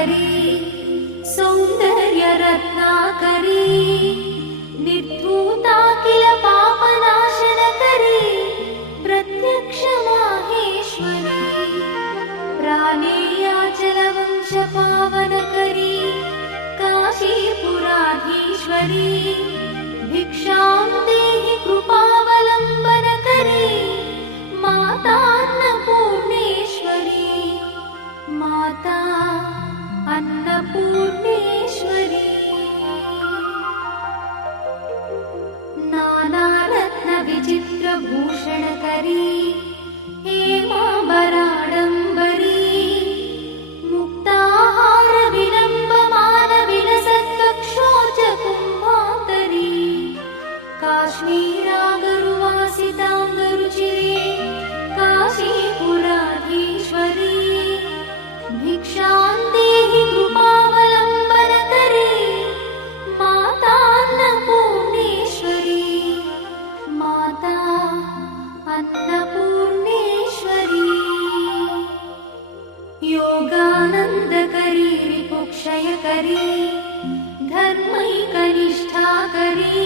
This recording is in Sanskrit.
करी सौंदर्य रत्नाकरी निर्धूता किल पापनाशन करी प्रत्यक्ष माहेश्वरी प्राणेयाचल वंश पावन करी काशीपुराधीश्वरी भिक्षां देहि कृपावलंबन करी माता अन्नपूर्णेश्वरी माता अन्नपूर्णेश्वरी नाना रत्न विचित्र भूषण करी हेमांबराडंबरी मुक्ताहार विलंबमान विलसत्कक्षोच कुंभांतरी काश्मीरागरुवासितांगरुचिरे काशीपुराधीश्वरी भिक्षां देहि कृपावलंबन करी माता अन्नपूर्णेश्वरी माता अन्नपूर्णेश्वरी योगानंद करी रिपुक्षय करी धर्मैकनिष्ठा करी